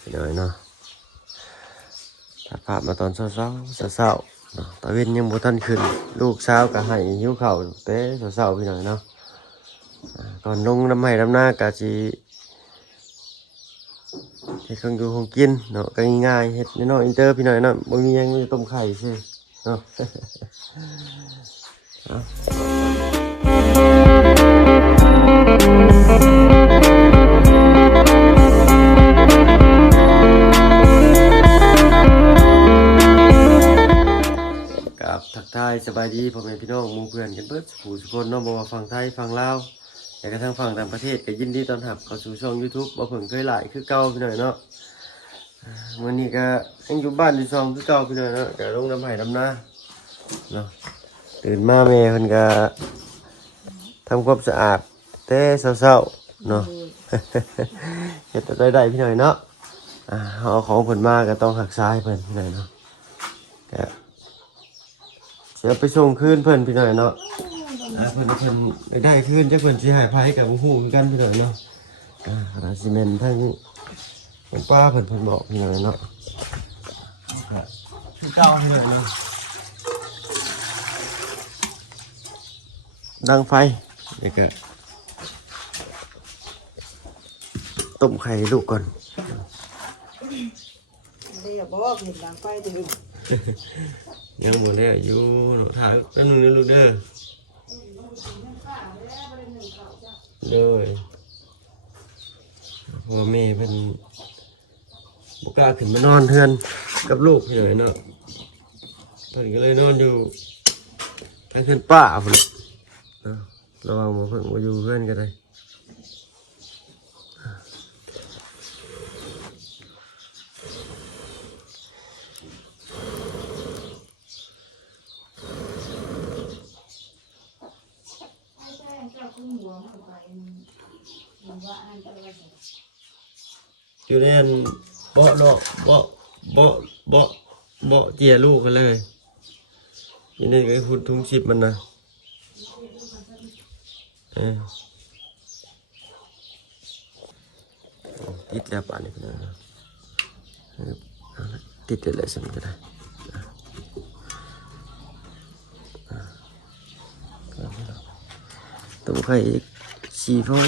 พี่น้อยเนาะถ้าภาพมาตอนเช้าเนาะตะเวนยังบ่ทันขึ้นลูกสาวก็ให้หิวข้าวแต่เช้าพี่น้อยเนาะก่อนลงน้ำไม้น้ำหน้ากะสิเฮ็ดของอยู่ของกินเนาะก็ง่ายๆเฮ็ดน้อยๆอินเตอร์พี่น้อยเนาะบ่มีหยังมีต้มไข่ซื่อเนาะ กับทักทายสบายดีพ่อแม่พี่น้องหมู่เพื่อนกันเบิดผู้ทุกคนเนาะบ่ว่าฝั่งไทยฝั่งลาวแต่กระทั่งฝั่งต่างประเทศก็ยินดีต้อนรับเข้าสู่ช่อง YouTube บ่เพิ่งเคยหลายคือเก่าพี่น้อยเนาะมื้อนี้ก็ยังอยู่บ้านอยู่ช่องคือเก่าพี่น้อยเนาะก็ลงน้ำไห้น้ำนาเนาะตื่นมาแม่เพิ่นก็ทำความสะอาดแต่เช้าๆเนาะ เฮ็ดได้พี่น้อยเนาะเอาของเพิ่นมาก็ต้องรักษาให้เพิ่นพี่น้อยเนาะก็เสียไปส่งคืนเพิ่นพี่น้อยเนาะเพิ่นได้คืนจักเพิ่นสิให้ไผกับฮู้คือกันพี่น้อยเนาะราซิเมนทั้งป้าเพิ่นบอกพี่น้อยเนาะคือเก่าพี่น้อยเนาะดังไฟนี่ก็ต้มไข่ลูกก่อนเดี๋ยวบอกเห็นดังไฟถึงยังหมดแล้วอยู่เนาะถ่ายแป๊บนึงนะลูกเด้อเลยพ่อแม่เป็นบุกล้าขึ้นมานอนเทือนกับลูกพี่เลยเนาะตอนนี้ก็เลยนอนอยู่ทางเทือนป้าพุ่นระวังมาเพิ่งมาอยู่เพื่อนกันเลยอยู่ในเบาะเนาะเบาะเจียลูกกันเลยอยู่ในก็พุดทุ่งชิบมันนะติดแล้วป่านนี้พี่น้องติดเลยสิมันจะได้ต้มไข่4 ฟอง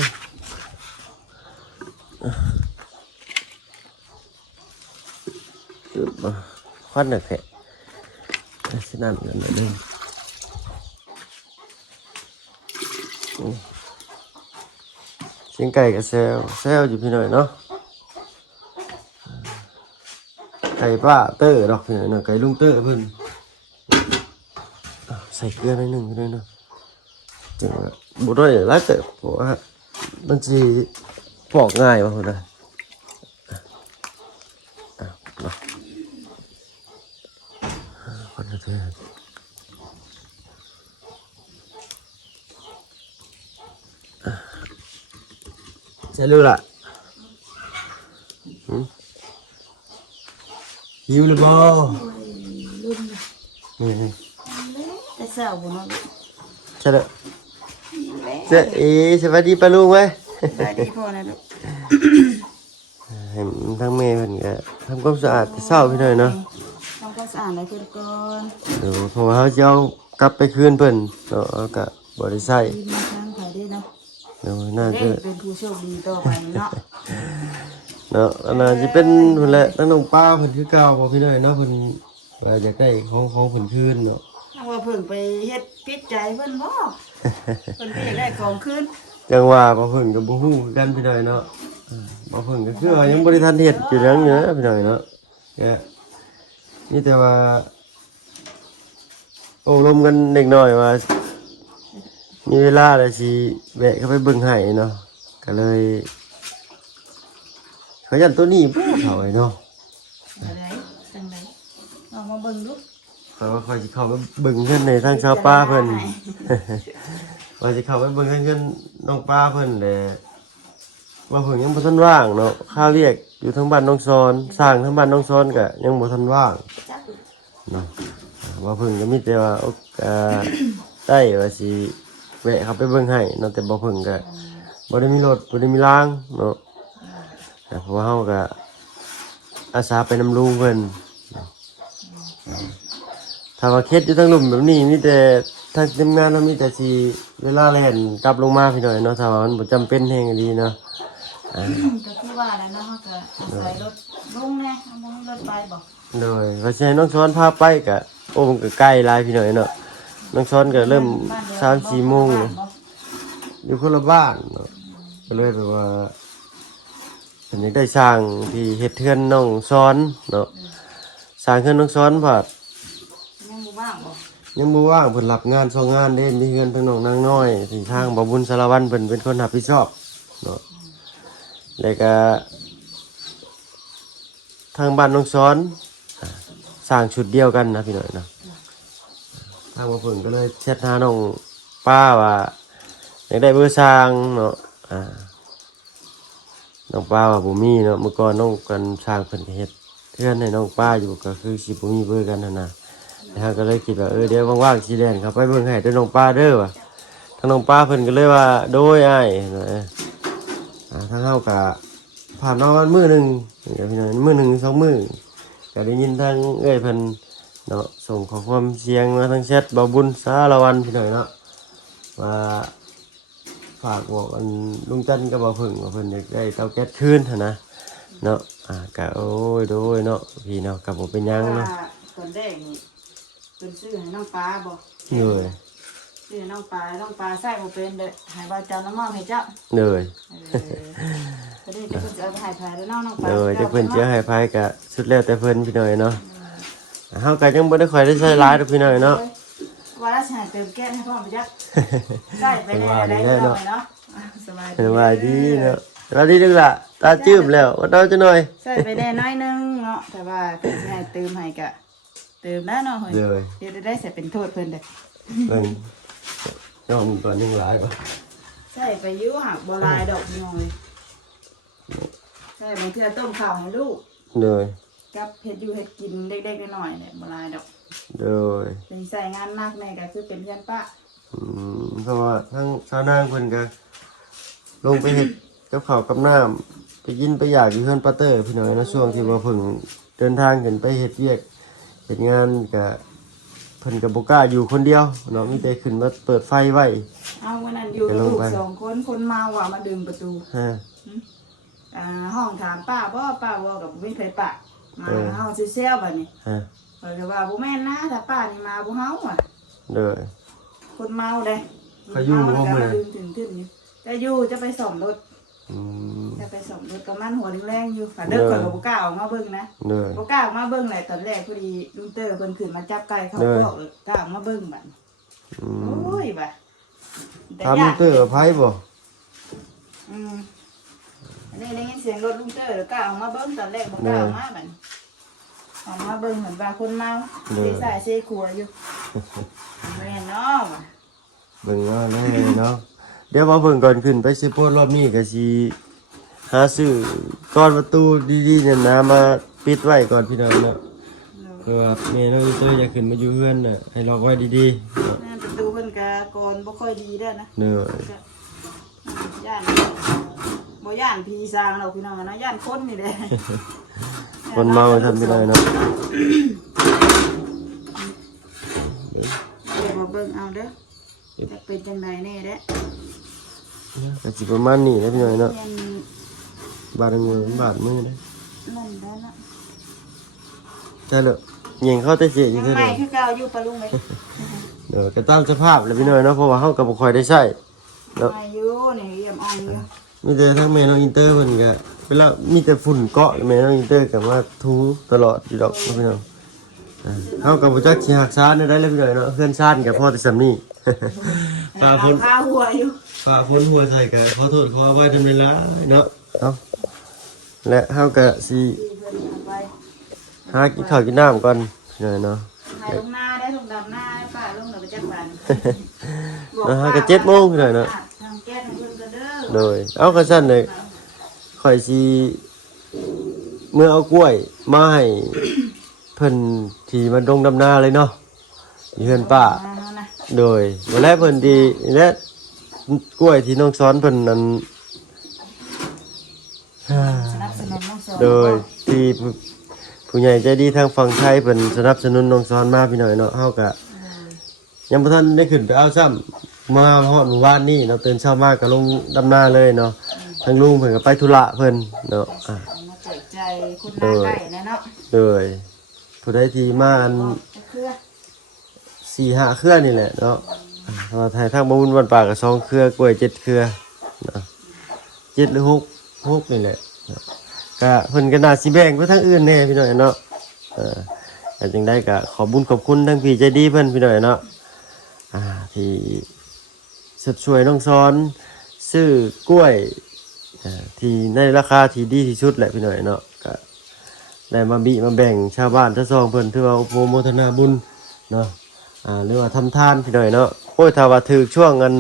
ควันหนักแค่สนั่นกันเลยเสียงไก่กับแซวอยู่พี่หน่อยเนาะไก่ป้าเตอร์ดอกพี่หน่อยเนาะไก่ลุงเตอร์เพิ่นใส่เกลือหน่อยหนึ่งด้วยเนาะจังว่าบุตรเลยแล้วแต่เพราะว่ามันจะปอกง่ายป่ะคนน่ะคนละเท่าใช่รู้ละหิวหรือเปล่าแต่เศร้าบุญเนาะใช่เลยสวัสดีป้าลุงไหมสวัสดีพ่อนะลูกเห็นทั้งเมย์เพิ่นก็ทำความสะอาดแต่เช้าพี่หน่อยเนาะทำความสะอาดให้เพิ่นก่อน เดี๋ยวเพราะว่าเขาจะเอากลับไปคืนเพิ่นเนาะก็บ่ได้ใช้มีทางไผได้เนาะเดี๋ยวน่าจะเป็นผู้โชคดีต่อไปเนาะเนาะอันน่าจะเป็นเพิ่นแหละตั้งน้องป้าเพิ่นคือเก่าบ่พี่หน่อยเนาะเพิ่นว่าอยากได้ของเพิ่นคืนเนาะว่าเพิ่นไปเฮ็ดผิดใจเพิ่นบ่เพิ่นไปอยากได้ของคืนจังว่าบ่เพิ่นก็บ่ฮู้คือกันพี่หน่อยเนาะบ่เพิ่นก็คือว่ายังบ่ได้ทันเฮ็ดอยู่หยังอยู่นะพี่หน่อยเนาะก็มีแต่ว่าโอ้ลมกันเด็กน้อยว่ามีเวลาแล้วสิแวะเข้าไปเบิ่งให้เนาะก็เลยเขายันตัวนี้บ่เท่าไอ้เนาะอะไรจังได๋เอามาเบิ่งดูเขาว่าเขาสิเข้าไปเบิ่งเพิ่นในทางชาวป้าเพิ่นว่าสิเข้าไปเบิ่งทางเพิ่นน้องป้าเพิ่นแหละว่าเพิ่นยังบ่ทันว่างเนาะค่าเรียกอยู่ทางบ้านน้องซอนสร้างทางบ้านน้องซอนก็ยังบ่ทันว่างเนาะว่าเพิ่นก็มีแต่ว่าได้ว่าสิแวะเข้าไปเบิ่งให้เนาะแต่บ่เพิ่นก็บ่ได้มีรถบ่ได้มีรางเนาะแต่เพราะว่าเฮาก็ อาสาไปนำลุงเพิ่นถ้าว่าเฮ็ดอยู่ทั้งหลุมแบบนี้มีแต่ทางทีมงานเรามีแต่สิเวลาแล่นกลับลงมาพี่น้อยเนาะถ้าว่ามันบ่จำเป็นแฮงดีเนาะ ก็คือว่าแล้วเนาะเขาก็ใส่รถลุงแน่เอาลงรถไปบอก เลยว่าสิให้น้องช้อนพาไปก็โอ้มันก็ใกล้หลายพี่น้อยเนาะน้องช้อนก็เริ่ม 3-4 โมงอยู่คนละบ้านเนาะก็เลยแบบว่าเพิ่นอยากได้สร้างที่เฮ็ดเทือนน้องช้อนเนาะสร้างเทือนน้องช้อนพอด ยังบ่ว่างบอก ยังบ่ว่างเพิ่นรับงาน2งานเด้มีเฮือนเพิ่นน้องนางน้อยที่ทางบ่บุญสารวัตรเพิ่นเป็นคนรับผิดชอบเนาะแล้วก็ทางบ้านน้องซ้อนสร้างชุดเดียวกันนะพี่น้อยเนาะทางบ่เพิ่นก็เลยแชทหาน้องป้าว่าอยากได้เบอร์สร้างเนาะน้องป้าว่าบ่มีเนาะเมื่อก่อนน้องกันสร้างเพิ่นก็เฮ็ดเทือนให้น้องป้าอยู่ก็คือสิบ่มีเบอร์กันนั่นน่ะ แล้วก็เลยคิดว่าเดี๋ยวว่างๆสิแล่นเข้าไปเบิ่งให้เด้อน้องป้าเด้อว่ะทางน้องป้าเพิ่นก็เลยว่าโดยอ้ายทางเฮาก็ผ่านมาวันมื้อหนึงเดี๋ยวพี่น้องมื้อหนึง2มื้อก็ได้ยินทางเอ้ยเพิ่นเนาะส่งข้อความเสียงมาทางแชทบ่าวบุญสารวันพี่น้องเนาะว่าฝากบอกอันลุงจันทร์กับบ่าวเพิ่งว่าเพิ่นอยากได้เตาแก๊สคืนหั่นนะเนาะก็โอ้ยโดยเนาะพี่เนาะก็บ่เป็นหยังเนาะ ตอนแรกนี่เป็นซื้อให้น้องปลาบอก เหนื่อย ซื้อให้น้องปลาใส่บ่เป็นเด้อให้บ่าวเจ้าน้ำมันให้เจ้า เหนื่อย ก็ได้จะเพิ่นจะเอาไปให้พายแล้วน้องปลา จะเพิ่นเจ้าให้พายกะสุดแล้วแต่เพิ่นพี่น้อยเนาะเฮาก็ยังบ่ได้ค่อยได้ใช้หลายดอกพี่น้อยเนาะ ว่าแล้วสิให้เติมแก๊สให้พ่อไปจักใส่ไปได้เนาะสบาย สบายดีเนาะสบายดีดึกล่ะตาจื้มแล้วว่าเดาจะหน่อย ใส่ไปได้น้อยนึงเนาะแต่ว่าเพิ่นสิให้เติมให้ก็เติมได้เนาะเฮ้ย เด้อ เดี๋ยวได้ใส่เป็นโทษเพิ่นเด้อ เพิ่นน้องก่อนยังหลายบ่ ใส่ไปอยู่หักบ่ลายดอกน้อยใส่บางเทื่อต้มข้าวให้ลูก เด้อ กับเฮ็ดอยู่เฮ็ดกินเด็กๆน้อยๆเนี่ยบ่ลายดอก เด้อ เป็นใส่งานหนักแน่ก็คือเป็นเพื่อนป้า เพราะว่าทั้งชาวนางเพิ่นก็ลงไปเฮ็ดกับข้าวกับน้ำไปกินไปอยากอยู่เฮือนปาเตอร์พี่น้อยนะช่วงที่ว่าเพิ่งเดินทางขึ้นไปเฮ็ดเวียกเฮ็ดงานก็เพิ่นก็บ่กล้าอยู่คนเดียวเนาะมีแต่ขึ้นมาเปิดไฟไว้ เอาวันนั้นอยู่กับลูกสองคนคนเมาอ่ะมาดึงประตู ฮะ ห้องถามป้าบ่กับบ่มีไผปะมาเฮาซิเซลบัดนี้ ฮะ เพิ่นก็ว่าบ่แม่นนะถ้าป้านี่มาบ่เฮาอ่ะ เด้อ คนเมาเด้ เขาอยู่บ่มื้อนั้น ถึงนี่แต่อยู่จะไปซ่อมรถ อืม จะไปซ่อมรถกับมันหัวแรงๆอยู่ฝาเด้อข่อยก็บ่กล้าออกมาเบิ่งนะ เด้อ บ่กล้าออกมาเบิ่งเลยตอนแรกพอดีลุงเตอร์เพิ่นขึ้นมาจับไก่เขาก็กล้าออกมาเบิ่งบัด อืม โอ้ยบ่ะ ถามลุงเตอร์ไผบ่ อันนี้ได้ยินเสียงรถลุงเตอร์แล้วกล้าออกมาเบิ่งตอนแรกบ่กล้าออกมาบัดออกมาเบิ่งเหมือนว่าคนเมาเสียสายเสียขัวอยู่แม่นเนาะว่ะ เบิ่งว่าแน่เนาะเดี๋ยวว่าเบิ่งก่อนขึ้นไปซื้อโพดรอบนี้ก็สิหาซื้อก้อนประตูดีๆเนี่ยนะมาปิดไว้ก่อนพี่น้องเนาะเพื่อว่าแม่น้องอีเตอร์อยากขึ้นมาอยู่เฮือนน่ะให้ล็อกไว้ดีๆเนาะ นั่นประตูเพิ่นก็ก่อนบ่ค่อยดีได้อนะ เด้อย่ านบ่ย่านผีสร้างเราพี่น้องนะย่านคนนี่แหละ คนเมาทำไม่ได้เนาะ เดี๋ยวมาเบิ่งเอาเด้อจะเป็นจังไดแน่เด้อ ก็สิประมาณนี้นะพี่น้อยเนาะ ยัง บาทเงินบาทมือนะ นั่นได้อเนาะ ใช่เลยยิงเข้าแต่เสียอยู่ ยัง เท่า ใหม่ นั้น คือเก่าอยู่ปะลุงเลย เดี๋ยวก็ตามสภาพเลยพี่น้อยเนาะเพราะว่าเฮาก็บ่ค่อยได้ใช้เนาะ ใหม่อยู่นี่เยี่ยมอ่อนอยู่ มีแต่ทั้งแม่น้องอินเตอร์เพิ่นก็เวลามีแต่ฝุ่นเกาะแม่น้องอินเตอร์ก็มาถูตลอดอยู่ดอกเนาะพี่น้องเฮาก็บ่จักสิรักษาได้เลยพี่น้อยเนาะเพื่อนชาติก็พอแต่ซำนี้ ฝ่าฝน ข้าหัวอยู่ ฝ่าฝนหัวใส่ก็ขอโทษขออภัยทำเวลาเนาะเนาะและเฮาก็สิ ที่เพิ่นเอาไป หากินข้าวกินน้ำก่อนพี่น้อยเนาะ ให้ลงหน้าได้ลงดำหน้าได้ป้าลงดำไปจักบัน แล้วเฮาก็7 โมงพี่น้อยเนาะ ทำแก๊สให้เพิ่นก็เด้อ โดยเอากระชั้นเลยข่อยสิเมื่อเอากล้วยมาให้เพิ่นที่มันดงดำนาเลยเนาะอยู่เฮือนป้า เอานะ โดยวันแรกเพิ่นดีและกล้วยที่น้องซ้อนเพิ่นนั้น สนับสนุนน้องสอน โดยที่ ผู้ใหญ่ใจดีทางฝั่งไทยเพิ่นสนับสนุนน้องสอนมาพี่น้อยเนาะเฮาก็ยังบ่ทันได้ขึ้นไปเอาซ้ำมาฮอดหมู่บ้านนี่เนาะตื่นเช้ามาก็ลงดำนาเลยเนาะทางลุงเพิ่นก็ไปธุระเพิ่นเนาะเอามาเปิดใจคุณนาไก่นะเนาะเลยผู้ใดที่มาอัน เครือ 4-5 เครือนี่แหละเนาะมาไทยทางบ่วุ่นวันป่าก็2เครือกล้วย7เครือเนาะ7หรือ6นี่แหละก็เพิ่นก็น่าสิแบ่งไปทางอื่นแน่พี่น้อยเนาะแต่จังได้ก็ขอบุญขอบคุณทั้งพี่ใจดีเพิ่นพี่น้อยเนาะที่ช่วยน้องสอนซื้อกล้วยที่ในราคาที่ดีที่สุดแหละพี่น้อยเนาะก็ได้มาแบ่งชาวบ้านทั้งสองเพิ่นถือว่าโมทนาบุญเนาะหรือว่าทำทานพี่น้อยเนาะโอ้ยถ้าว่าถึกช่วงกัน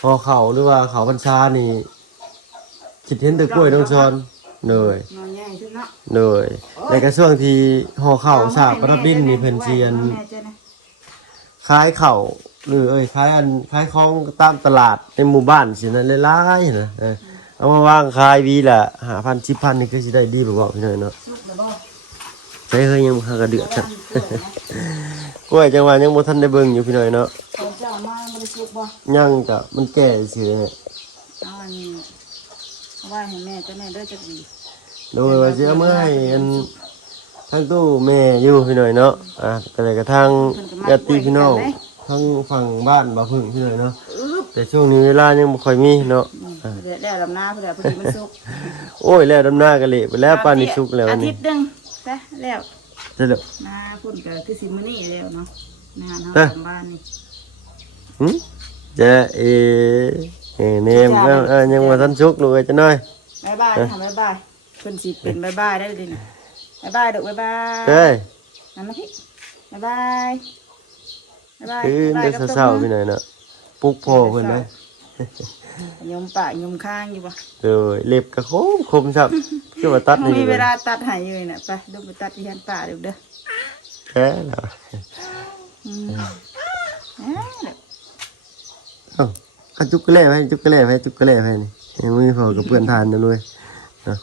พอเขาหรือว่าเขาพรรษานี่คิดเห็นแต่กล้วยน้องสอนเลย นอนใหญ่ขึ้นเนาะ เลยในกระช่วงที่ห่อข้าวสาบประดินนี่เพิ่นเชียนขายข้าวหรือขายของตามตลาดในหมู่บ้านสินะหลายๆนะเอามาวางขายวีละ5,000 10,000นี่คือสิได้ดีบ่บอกพี่น้อยเนาะใช้เฮยยังหากระเดือดครับกล้วยจังหวะยังบ่ทันได้เบิ่งอยู่พี่น้อยเนาะเจ้ามาบ่ได้สุกบ่ยังก็มันแก่ซื่อๆเอาอันนี้ว่าให้แม่เจ้าแม่เด้อจักดีโดยว่าสิเอามาให้อันทางตู้แม่อยู่พี่น้อยเนาะก็เลยกระทั่งญาติพี่น้องทั้งฝั่งบ้านบ่พึ่งพี่น้อยเนาะแต่ช่วงนี้เวลายังบ่ค่อยมีเนาะแล้วดำนาเพิ่นพอดีมันสุกโอ้ยแล้วดำนาก็เละไปแล้วปานนี้สุกแล้วอาทิ นี่ ตย์นึงซะแล้ว จะแล้วนาพุ่นก็คือสิมื้อนี้แล้วเนาะนาเฮาทำบ้านนี่จะเนมยังบ่ทันสุกเลยจังน้อยบ๊ายบายทำบ๊ายบายเพิ่นสิเป็นบ๊ายบายได้ดิบ๊ายบายเด้อบ๊ายบายเฮ้ยนั่นมาพี่บ๊ายบายบ๊ายบายเด็กเศร้าๆพี่น้อยเนาะปลุกพ่อเพิ่นเด้ยมปะยมข้างอยู่บ่เล็บก็คมซับคือว่าตัดนี่มีเวลาตัดให้อยู่น่ะไปดูไปตัดที่หันป่าเด้อเด้อแค่แล้วเขาจุกกระเล่ให้จุกกระเล่ให้นี่ยังมีพอกับเพื่อนทานนะด้วยเนาะ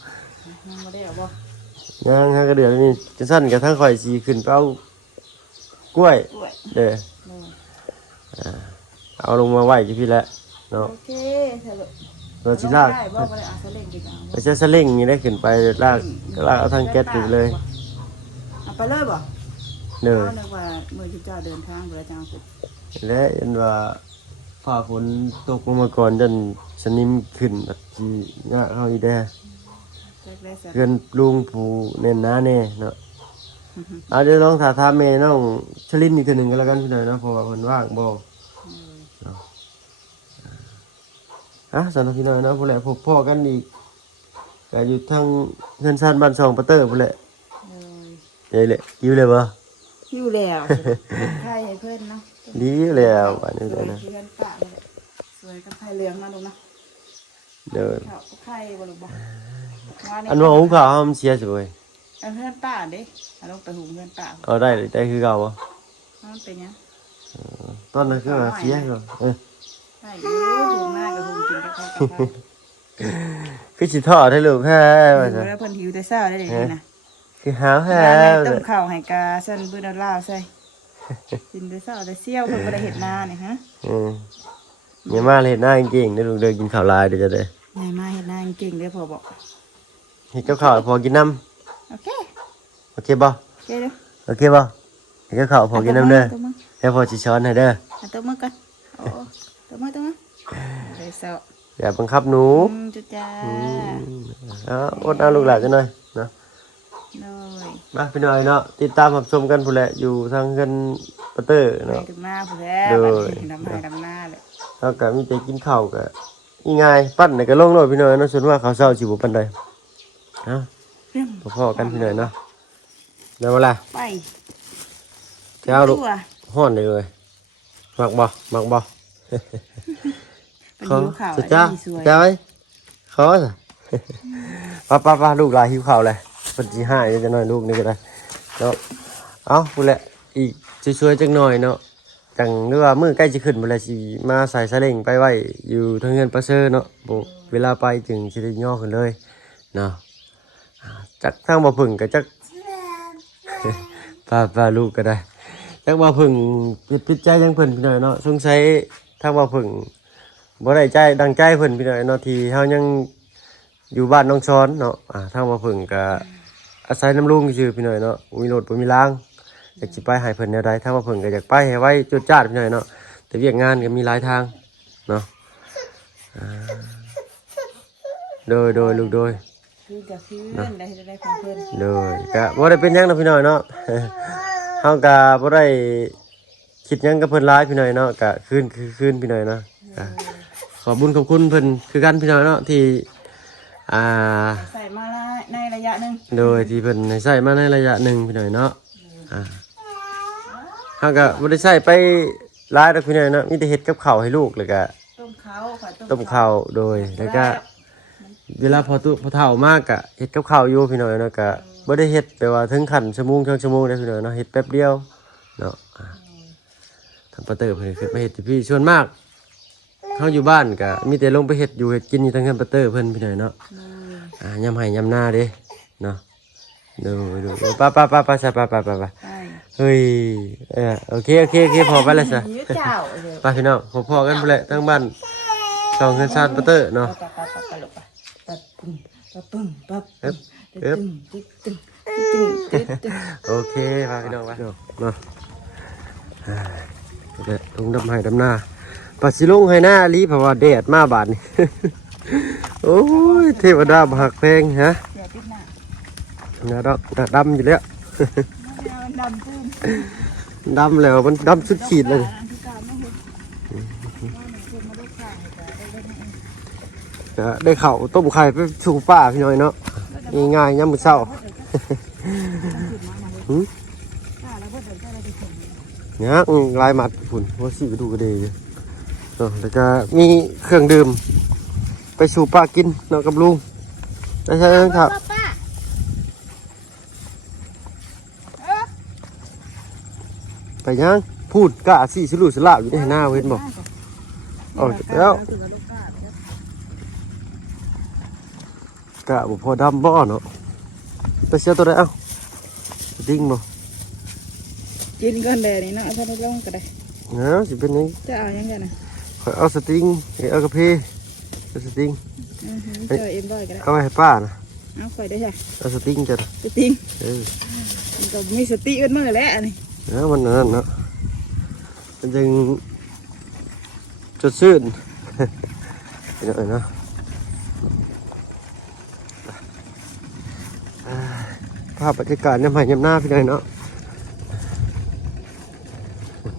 ยังฮะกระเดือกนี่จะสั้นกับทั้งข่อยสีขึ้นเอากล้วยเด้อเอาลงมาไหวที่พี่แล้วเนาะโอเคเราจะลากไปใช้สลิงนี่ได้ขึ้นไปลากเอาทางแก๊สไปเลยเอาไปเลยบ่เด้อนึกว่ามื้อที่เจ้าเดินทางเวลาจังสุดและเห็นว่าฝ่าฝนตกลงมาก่อนจนสนิมขึ้นแบบจีน่าเข้าอีได้เพื่อนลุงผู้เน้นหน้าเน่เนาะเดี๋ยวต้องถามแม่น้องชลินอีกทีหนึ่งก็แล้วกันพี่หน่อยนะเพราะว่าคนว่างบ่สำหรับพี่น้อยนะพวกแหละพบพ่อกันอีกก็อยู่ทางเงินสั้นบ้านซองปะเตอร์พวกแหละเลยอยู่เลยบ่อยู่แล้วใครให้เพื่อนเนาะดีแล้วอันนี้เลยนะสวยกับไข่เหลืองนะลูกนะเด้อไข่บ่ลูกบ่อันว่าหุงข้าวมันเสียสวยเพื่อนป้าเด้เอาลงไปหุงเพื่อนป้าเอาได้คือเก่าบ่มันเป็นยังตอนนั้นคือเสียเหรอใช่หุงหน้ากับหุงกินกับข้าวคือสิทอดให้ลูกแพ้ว่าซั่นแล้วเพิ่นหิวแต่เช้าได้เด้นะคือหาวแพ้ต้มข้าวให้กาซั่นบื้อลาวใส่กินแต่เช้าแต่เซี่ยวเพิ่นบ่ได้เฮ็ดนานี่ฮะอย่ามาเฮ็ดนาเก่งๆเด้อลูกเด้อกินข้าวลายเด้อจะได้อย่ามาเฮ็ดนาเก่งเด้อพ่อบอกเฮ็ดกับข้าวพอกินน้ำโอเคบ่โอเคบ่เฮ็ดกับข้าวพอกินน้ำเด้อแล้วพอสิช้อนให้เด้อตัวมือกันโอ้ตัวมือได้เช้าอย่าบังคับหนูจุจ้าอดเอาลูกหลานจังหน่อยเนาะมาพี่น้อยเนาะติดตามรับชมกันพุ่นแหละอยู่ทางเงินปะเตอร์เนาะถึงหน้าพุ่นแล้วดำหน้าแหละแล้วก็มีแต่กินข้าวก็ง่ายปั้นก็ลงโลดพี่น้อยเนาะส่วนว่าข้าวเช้าสิบ่ปานใดเนาะพอกันพี่น้อยเนาะได้เวลาไปเช้าลูกฮ้อนเลยมักบ่ขอจ้าไว้ขอสิป้าลูกหลายหิวข้าวเลยเป็นจีห้าจะหน่อยลูกนี่ก็ได้เนาะเอาพูดแหละอีกช่วยๆจังหน่อยเนาะจังหรือว่ามือใกล้จะขึ้นมาแล้วสิมาใส่ซาเล้งไปไว้อยู่ทางเงินปลาเซอร์เนาะเวลาไปถึงสิได้ย่อขึ้นเลยเนาะจักทางบ่พึ่งกับจัก พาลูกก็ได้จักว่าเพิ่งปิดใจยังเพิ่นพี่น้อยเนาะสงสัยถ้าว่าเพิ่งบ่ได้ใจดังใจเพิ่นพี่น้อยเนาะที่เฮายังอยู่บ้านน้องช้อนเนาะถ้าว่าเพิ่งก็อาศัยน้ำลุงซื่อพี่น้อยเนาะมีรถบ่มีรางอยากสิไปให้เพิ่นแนวใดถ้าว่าเพิ่งก็อยากไปให้ไว้จุดจ้าดพี่น้อยเนาะแต่เวียกงานก็มีหลายทางเนาะโดยลูกโดย คือกับคือได้ของเพิ่น เลยก็บ่ได้เป็นหยังนะพี่น้อยเนาะ เฮาก็บ่ได้คิดหยังกับเพิ่นหลายพี่น้อยเนาะก็คืนพี่น้อยเนาะก็ขอบคุณเพิ่นคือกันพี่น้อยเนาะที่ใส่มาในระยะหนึง โดยที่เพิ่นให้ใช้มาในระยะหนึ่งพี่น้อยเนาะเฮาก็บ่ได้ใช้ไปหลายดอกพี่น้อยเนาะมีแต่เฮ็ดกับข้าวให้ลูกแล้วก็ ต้มข้าวค่ะ ต้มข้าวโดยแล้วก็เวลาพอเฒ่ามากก็เฮ็ดกับข้าวอยู่พี่น้อยเนาะก็บ่ได้เฮ็ดแปลว่าถึงขั้นชั่วโมง2ชั่วโมงได้พี่น้อยเนาะเฮ็ดแป๊บเดียวเนาะทำปลาเตอร์เพิ่นขึ้นมาเฮ็ดที่พี่ส่วนมากเฮาอยู่บ้านก็มีแต่ลงไปเฮ็ดอยู่เฮ็ดกินอยู่ทางเฮือนปลาเตอร์เพิ่นพี่น้อยเนาะยามให้ยามหน้าเด้เนาะดูไปซะไปเฮ้ยโอเคพอไปแล้วซะ ยืดเจ้า ไปพี่น้องพอกันไปเลยทั้งบ้านสองเฮือนซานปลาเตอร์เนาะโอเคพาพี่น้องไปเนาะลงดำไห้ดำหน้าปัดสิลงให้หน้าลีเพราะว่าแดดมาบาดนี่ โอ้ยเทวดาหักเพลงฮะเนี่ยดำอยู่แล้วดำแล้วมันดำสุดขีดเลยได้ข้าวต้มไข่ไปสู่ป้าพี่น้อยเนาะง่ายๆยามมื้อเช้าเนี่ยลายมัดฝุ่นว่าสิไปดูกระเดยแล้วก็มีเครื่องดื่มไปสู่ป้ากินเนาะกับลุงได้ใช่ไหมครับไปยังพูดกะสิสลุสละอยู่ในหน้าเว้นบอกออกแล้วกะบ่พอดำบ่เนาะไปเสียตัวได้เอ้าดิ้งบ่กินก่อนแดดนี่เนาะพอได้ลงก็ได้เนาะสิเป็นยังจะเอายังไงนะข่อยเอาสติงเอากระเพาะสติงเจอเอ็มบ่อยก็ได้เอาไว้ให้ป้านะเอาข่อยได้ใช่เอาสติงจ้ะสติงก็มีสติอื่นมาแล้วนี่เนาะมันนั่นเนาะมันจึงจดชื่นเนาะเนาะภาพบรรยากาศยามหน้าพี่น้อยเนาะ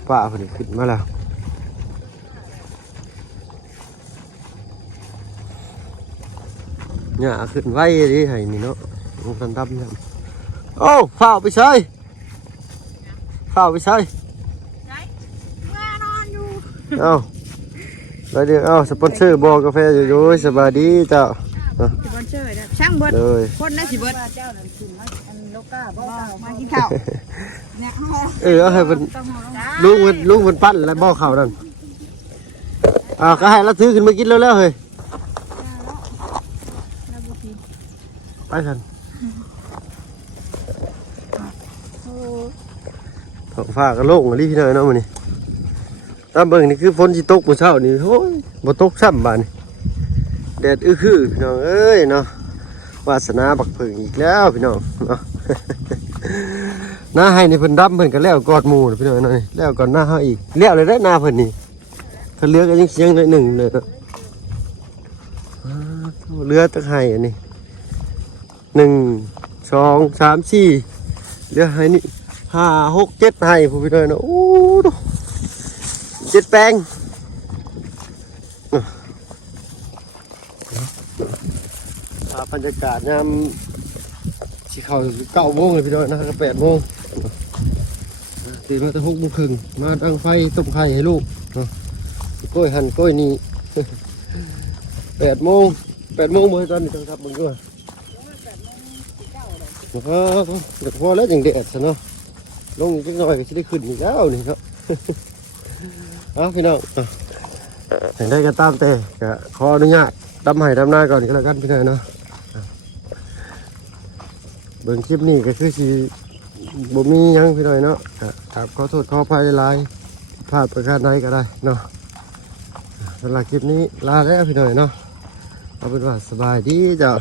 ป้าเพิ่นขึ้นมาแล้วเนี่ยขึ้นไว้ดิให้นี่เนาะมันดำเนี่ยโอ้ฝ้าไปใช้ฝ้าไปใช้เอ้าแล้วเดี๋ยวเอ้าสปอนเซอร์บอกาแฟอยู่ด้วยสบายดีเจ้าสปอนเซอร์นะช่างเบิดเลยคนน่าสิเบิดเจ้านั่นกินอันโลก้าบ่มากินข้าวเนี่ยเอาให้มันลุงมันปั้นแล้วบ่อข้าวนั่นก็ให้เราถือขึ้นมากินแล้วเฮ้ยไปกันท้องฟ้าก็โล่งรีพี่น้อยเนาะมื้อนี้ตามเบิ่งนี่คือฝนสิตกมื้อเช้านี่โอ้ยบ่ตกซ้ำบาดนี่แดดคือพี่น้องเอ้ยเนาะวาสนาบักผึ่งอีกแล้วพี่น้องเนาะ น้าให้นี่เพิ่นดำเพิ่นก็แล้วกอดหมู่พี่น้องเนาะนี่แล้วก่อนหน้าเฮาอีกแล้วเลยได้หน้าเพิ่นนี่เพิ่นเหลือก็ยังเสียงหนึ่งเลยเนาะเหลือตักให้อันนี้1 2 3 4เหลือให้นี่5 6 7ให้ผู้พี่น้องเนาะโอ้7แปลงบรรยากาศยามสิเข้า9 โมงเลยพี่น้องนะครับ8 โมงตื่นมาตั้ง6 โมงครึ่งมาตั้งไฟต้มไข่ให้ลูกกล้วยหั่นกล้วยนี่ 8 โมงเมื่อตอนนี้ต้องทับมึงด้วยพอแล้วอย่างเด็ดซะเนาะลงอีกนิดหน่อยก็จะได้ขึ้นอีกแล้วนี่ครับ พี่น้องเห็นได้กันตามแต่ก็ขออนุญาตดำไห้ดำหน้าก่อนก็แล้วกันพี่น้องเนาะเบิ่งคลิปนี้ก็คือสิ บ่มีหยังพี่น้อยเนาะครับขอโทษขออภัยหลายๆพลาดประการใดก็ได้เนาะสำหรับคลิปนี้ลาแล้วพี่น้อยเนาะเอาเป็นว่าสบายดีเจ้า